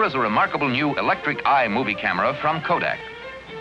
Here is a remarkable new electric eye movie camera from Kodak.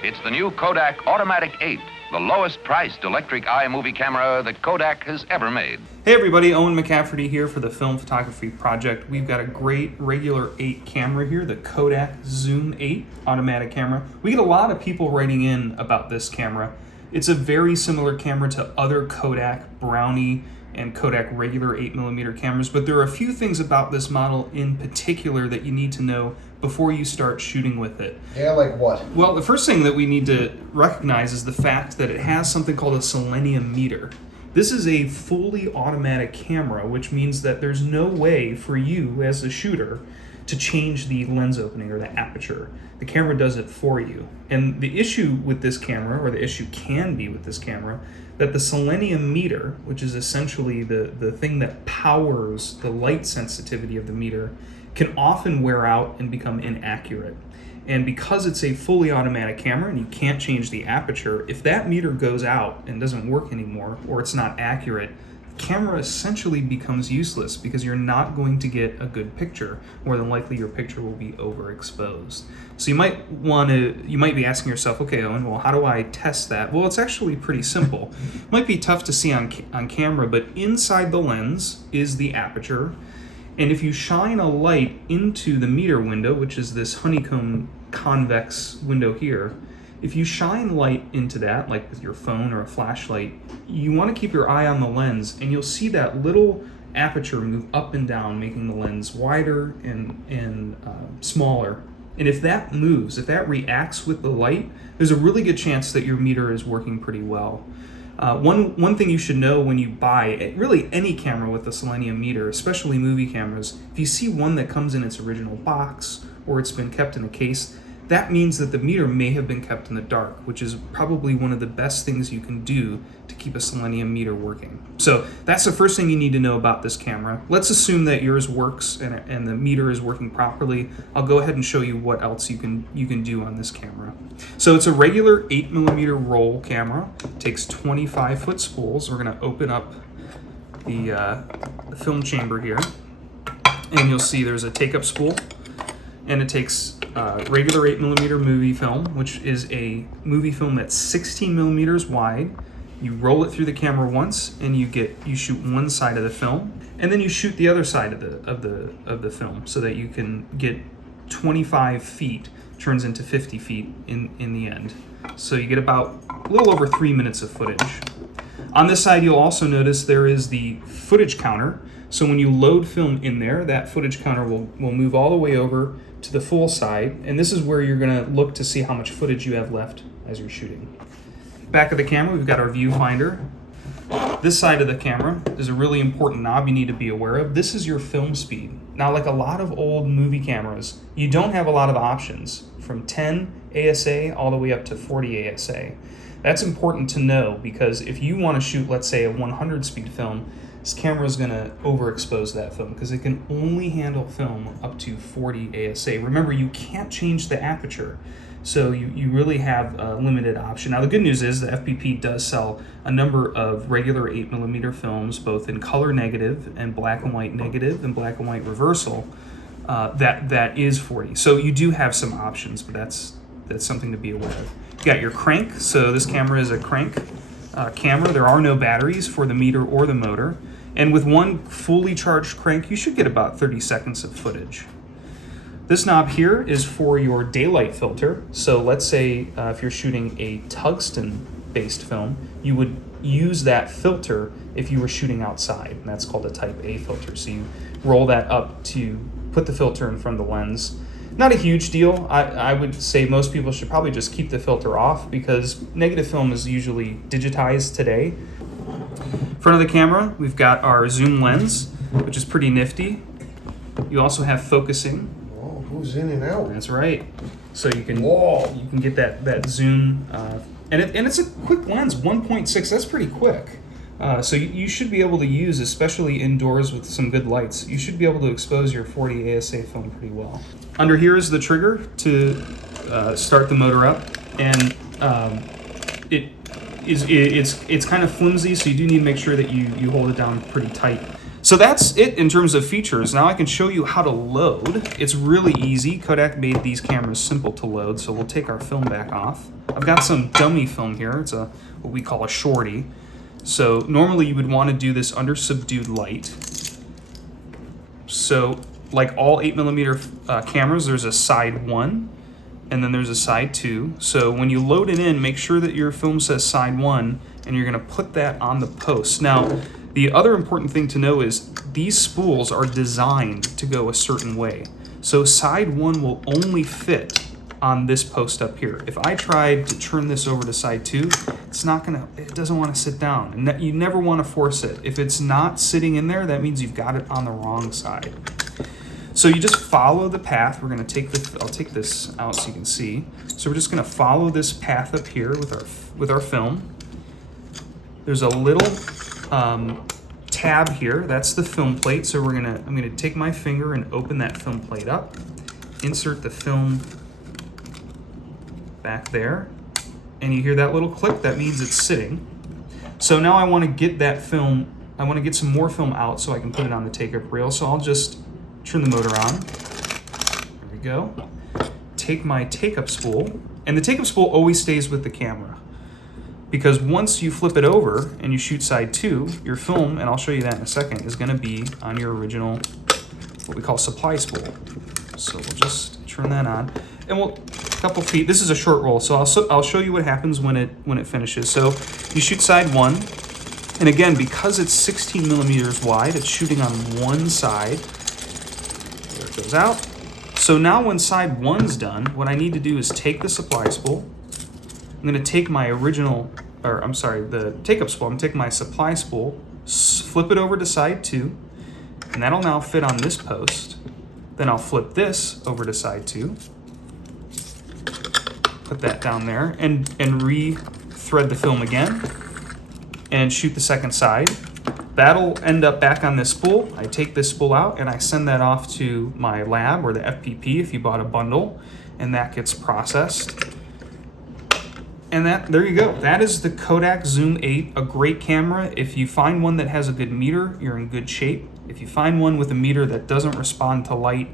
It's the new Kodak Automatic 8, the lowest priced electric eye movie camera that Kodak has ever made. Hey everybody, Owen McCafferty here for the Film Photography Project. We've got a great regular 8 camera here, the Kodak Zoom 8 automatic camera. We get a lot of people writing in about this camera. It's a very similar camera to other Kodak Brownie and Kodak regular 8mm cameras, but there are a few things about this model in particular that you need to know before you start shooting with it. Yeah, like what? Well, the first thing that we need to recognize is the fact that it has something called a Selenium Meter. This is a fully automatic camera, which means that there's no way for you as a shooter to change the lens opening or the aperture. The camera does it for you. And the issue with this camera, or the issue can be with this camera, that the Selenium Meter, which is essentially the thing that powers the light sensitivity of the meter, can often wear out and become inaccurate. And because it's a fully automatic camera and you can't change the aperture, if that meter goes out and doesn't work anymore, or it's not accurate, the camera essentially becomes useless because you're not going to get a good picture. More than likely your picture will be overexposed. So you might be asking yourself, okay, Owen, well, how do I test that? Well, it's actually pretty simple. It might be tough to see on camera, but inside the lens is the aperture. And if you shine a light into the meter window, which is this honeycomb convex window here, if you shine light into that, like with your phone or a flashlight, you want to keep your eye on the lens, and you'll see that little aperture move up and down, making the lens wider and smaller. And if that moves, if that reacts with the light, there's a really good chance that your meter is working pretty well. One thing you should know when you buy really any camera with a Selenium Meter, especially movie cameras, if you see one that comes in its original box or it's been kept in a case, that means that the meter may have been kept in the dark, which is probably one of the best things you can do to keep a Selenium Meter working. So that's the first thing you need to know about this camera. Let's assume that yours works and the meter is working properly. I'll go ahead and show you what else you can do on this camera. So it's a regular 8mm roll camera. It takes 25-foot spools. We're going to open up the film chamber here, and you'll see there's a take-up spool, and it takes regular 8mm movie film, which is a movie film that's 16mm wide. You roll it through the camera once, and you shoot one side of the film, and then you shoot the other side of the film, so that you can get 25 feet turns into 50 feet in the end. So you get about a little over 3 minutes of footage. On this side, you'll also notice there is the footage counter. So when you load film in there, that footage counter will move all the way over to the full side, and this is where you're going to look to see how much footage you have left as you're shooting. Back of the camera, we've got our viewfinder. This side of the camera is a really important knob you need to be aware of. This is your film speed. Now, like a lot of old movie cameras, you don't have a lot of options, from 10 ASA all the way up to 40 ASA. That's important to know because if you want to shoot, let's say, a 100 speed film, this camera is going to overexpose that film because it can only handle film up to 40 ASA. Remember, you can't change the aperture, so you really have a limited option. Now, the good news is the FPP does sell a number of regular 8mm films, both in color negative and black and white negative and black and white reversal, that is 40. So you do have some options, but that's something to be aware of. You got your crank. So this camera is a crank camera. There are no batteries for the meter or the motor. And with one fully charged crank, you should get about 30 seconds of footage. This knob here is for your daylight filter. So let's say if you're shooting a tungsten-based film, you would use that filter if you were shooting outside, and that's called a type A filter. So you roll that up to put the filter in front of the lens. Not a huge deal. I would say most people should probably just keep the filter off because negative film is usually digitized today. Front of the camera, we've got our zoom lens, which is pretty nifty. You also have focusing. Oh, who's in and out? That's right. So you can get that zoom, and it's a quick lens, 1.6. That's pretty quick. So you should be able to use, especially indoors with some good lights, you should be able to expose your 40 ASA film pretty well. Under here is the trigger to start the motor up, and it's kind of flimsy, so you do need to make sure that you hold it down pretty tight. So that's it in terms of features. Now I can show you how to load. It's really easy. Kodak made these cameras simple to load, so we'll take our film back off. I've got some dummy film here. It's what we call a shorty. So normally you would want to do this under subdued light. So like all 8mm cameras, there's a side 1 and then there's a side 2. So when you load it in, make sure that your film says side 1 and you're going to put that on the post. Now, the other important thing to know is these spools are designed to go a certain way. So side 1 will only fit on this post up here. If I tried to turn this over to side 2, it doesn't want to sit down. And you never want to force it. If it's not sitting in there, that means you've got it on the wrong side. So you just follow the path. We're going to I'll take this out so you can see. So we're just going to follow this path up here with our film. There's a little tab here. That's the film plate. So I'm going to take my finger and open that film plate up. Insert the film back there. And you hear that little click. That means it's sitting. So now I want to get that film. I want to get some more film out so I can put it on the take-up reel. So I'll just turn the motor on. There we go. Take my take-up spool. And the take-up spool always stays with the camera, because once you flip it over and you shoot side 2, your film, and I'll show you that in a second, is going to be on your original, what we call supply spool. So we'll just turn that on, and a couple feet. This is a short roll, so I'll show you what happens when it finishes. So you shoot side 1, and again, because it's 16mm wide, it's shooting on one side. There it goes out. So now when side 1's done, what I need to do is take the supply spool. I'm going to take my the take-up spool. I'm going to take my supply spool, flip it over to side 2, and that'll now fit on this post. Then I'll flip this over to side 2, put that down there, and re-thread the film again, and shoot the second side. That'll end up back on this spool. I take this spool out, and I send that off to my lab, or the FPP if you bought a bundle, and that gets processed. And there you go. That is the Kodak Zoom 8, a great camera. If you find one that has a good meter, you're in good shape. If you find one with a meter that doesn't respond to light,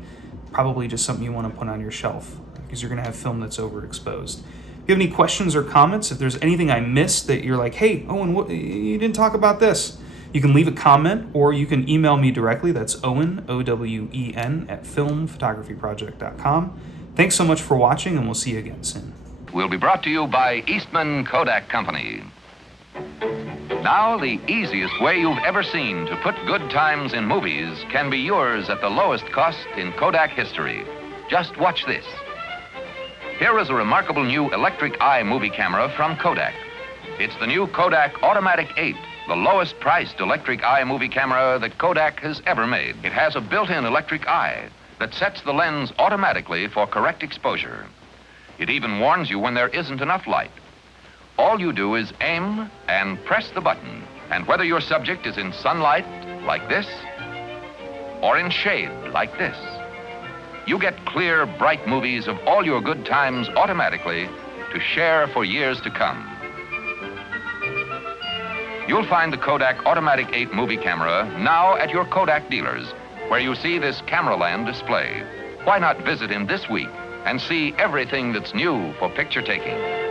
probably just something you want to put on your shelf, because you're going to have film that's overexposed. If you have any questions or comments, if there's anything I missed that you're like, hey, Owen, you didn't talk about this, you can leave a comment or you can email me directly. That's Owen, O-W-E-N, at filmphotographyproject.com. Thanks so much for watching, and we'll see you again soon. Will be brought to you by Eastman Kodak Company. Now, the easiest way you've ever seen to put good times in movies can be yours at the lowest cost in Kodak history. Just watch this. Here is a remarkable new electric eye movie camera from Kodak. It's the new Kodak Automatic 8, the lowest priced electric eye movie camera that Kodak has ever made. It has a built-in electric eye that sets the lens automatically for correct exposure. It even warns you when there isn't enough light. All you do is aim and press the button, and whether your subject is in sunlight, like this, or in shade, like this, you get clear, bright movies of all your good times automatically to share for years to come. You'll find the Kodak Automatic 8 movie camera now at your Kodak dealers, where you see this Cameraland display. Why not visit him this week and see everything that's new for picture taking?